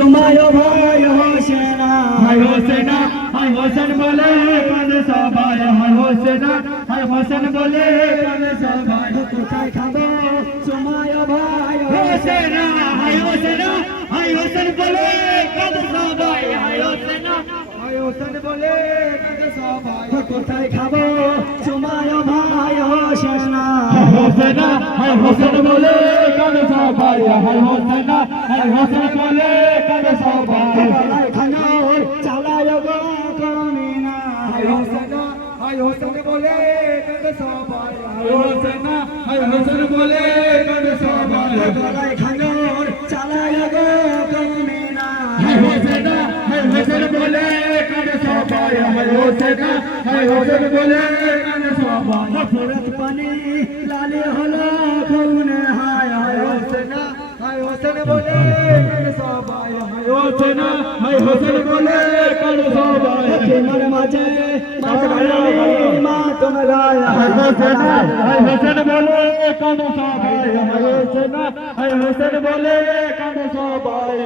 সময় ভাই হোসেনা হায় হোসেনা হায় হোসেন বলে কাঁদে সবাই হায় হোসেনা হায় হোসেন বলে কাঁদে সবাই কোথায় খাবো সময় ভাই হোসেনা হায় হোসেনা হায় হোসেন বলে কাঁদে সবাই হায় হোসেনা হায় হোসেন বলে কাঁদে সবাই কোথায় খাবো সময় ভাই হোসেনা হোসেনা হায় হোসেন বলে কাঁদে সবাই হায় হোসেনা হায় হোসেন বলে কাঁদে সবাই খানোর চালায় গো কমিনা হায় হোসেনা হায় হোসেন বলে কাঁদে সবাই হায় হোসেনা হায় হোসেন বলে কাঁদে সবাই গলায় খানোর চালায় গো কমিনা হায় হোসেনা হায় হোসেন বলে কাঁদে সবাই হায় হোসেনা হায় হোসেন বলে কাঁদে সবাই ফুরত পানি লালে হলো খুনে হায় হায় হোসেনা হায় হোসেন বলে কাঁদে সবাই হায় হোসেনা হায় হোসেন বলে কাঁদে সবাই তোমার মাঝে মা তোমার গায় হায় হোসেনা হায় হোসেন বলে কাঁদে সবাই হায় হোসেনা হায় হোসেন বলে কাঁদে সবাই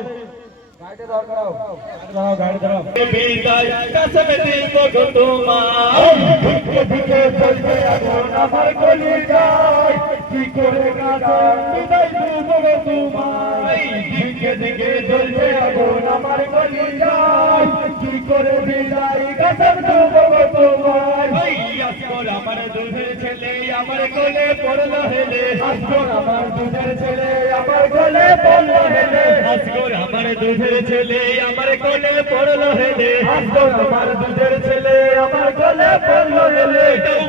গাড়ি দাও বিদায় কসম দিব গো তোমার দিকে দিকে চলবে এখন আমার গলি যায় কি করে কাঁদাম বিদায় দিব গো তোমার দিকে দিকে চলবে এখন আমার গলি যায় কি করে বিদায় কসম দিব গো তোমার আজকর আমার দুধের ছেলে আমার কোলে পড়লো হেলে আজকর আমার দুধের ছেলে আমার কোলে পড়লো হেলে আজকর আমার দুধের ছেলে আমার কোলে পড়লো হেলে আজকর আমার দুধের ছেলে আমার কোলে পড়লো হেলে দাও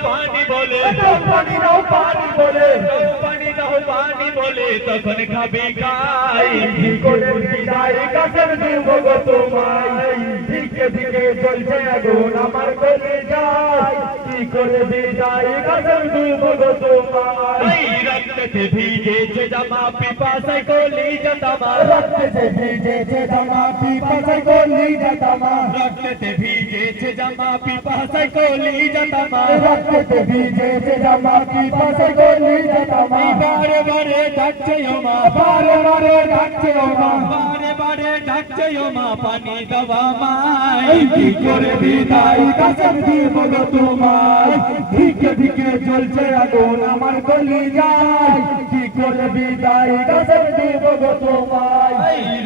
পানি বলে দাও পানি দাও পানি বলে দাও পানি দাও পানি বলে তখন খাবি খাই কি করে বিদায় কসম দেব গো তোমায় দিকে দিকে চলছে আগুন আমার কোলে যায় কি করে বিদায় কসম দেব গো তোমায় রক্তে ভিজেছে জামা পিপাসায় কলি জাতামা রক্তে ভিজেছে জামা পিপাসায় কলি জাতামা রক্তে ভিজেছে জামা পিপাসায় কলি জাতামা রক্তে ভিজেছে জামা পিপাসায় কলি জাতামা বারে বারে ডাকছে ওমা বারে বারে ডাকছে ওমা বারে বারে ডাকছে ওমা পানি দাও আমায় কি করে বিদায় কসম দেব গো তোমায় দিকে দিকে চলছে আগুন আমার গলি যায় কি করে বিদায় কসম দেব গো তোমায়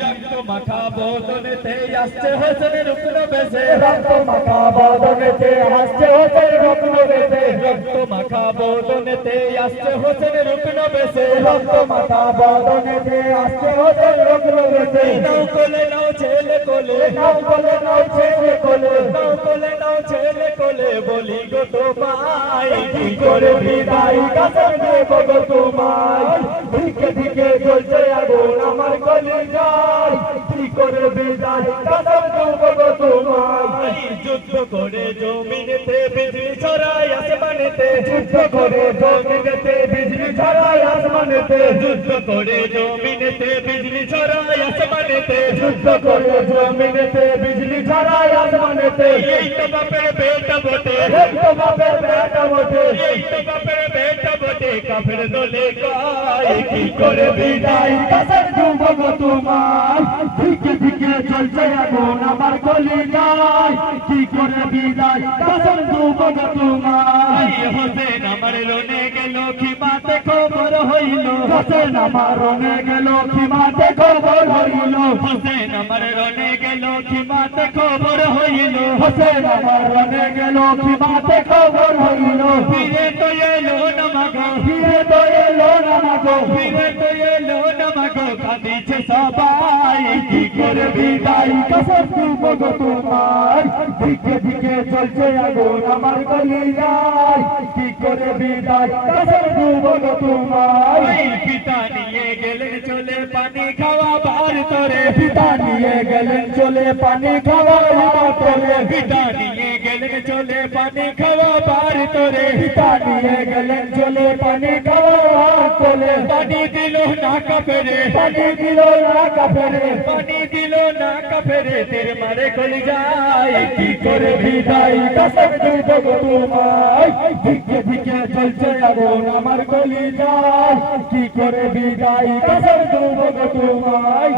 রক্ত মাখা বদনেতে আসছে হোসেনের রুকনো বেশে রক্ত মাখা বদনেতে আসছে হোসেনের রুকনো বেশে রক্ত মাখা বদনেতে আসছে হোসেনের রুকনো বেশে রক্ত মাখা বদনেতে আসছে হোসেনের রুকনো বেশে নাও কোলে নাও ছেলে কোলে নাও কোলে নাও ছেলে কোলে নাও কোলে নাও ছেলে কোলে বলি গো তোমায় কি করে বিদায় কসম দেব গো তোমায় দিকে দিকে চলছে আগুন আমার গলি যায় কি করে বিদায় কসম দেব গো তোমায় যুদ্ধ করে জমিনেতে বিজলি ছড়ায় আসমানেতে যুদ্ধ করে জমিনেতে বিজলি ছড়ায় আসমানেতে যুদ্ধ করে জমিনেতে বিজলি ছড়ায় আসমানেতে যুদ্ধ করে জমিনেতে বিজলি ছড়ায় আসমানেতে এই তো বাপের বেটা বটে এই তো বাপের বেটা বটে এই তো বাপের বেটা বটে কাফের দলে কয় কি করে বিদায় কসম দেব গো তোমার দিকে দিকে চলছে আগুন আমার গলি যায় কি করে বিদায় কসম দেব গো তোমার হোসেন আমার রনে গেল কি মাতে খবর হইল হোসেন আমার রনে গেল কি মাতে খবর হইল হোসেন আমার রনে গেল কি মাতে খবর হইল হোসেন আমার রনে গেল কি মাতে খবর হইল ফিরে তো এলো না মাগো ফিরে তো এলো না মাগো ফিরে তো এলো না মাগো কাঁদিছে সবাই কি করে বিদায় কসম দেব গো তোমার দিকে দিকে চলছে আগুন আমার গলি যায় কি করে বিদায় কসম দেব গো তোমার পিতা নিয়ে গেলেন চলে পানি খাওয়া বার তোরে পিতা নিয়ে গেলেন চলে পানি খাওয়া বার তোরে পিতা নিয়ে গেলেন চলে পানি খাওয়া বার তোরে পিতা নিয়ে গেলেন চলে পানি খাওয়া বার তোরে পানি দিল না কাফেরে পানি দিল না কাফেরে পানি দিল না কাফেরে তের মারে গলি যায় কি করে বিদায় কসম দেব গো তোমায় দিকে দিকে চলছে আগুন আমার গলি যায় কি করে বিদায় কসম দেব গো তোমায়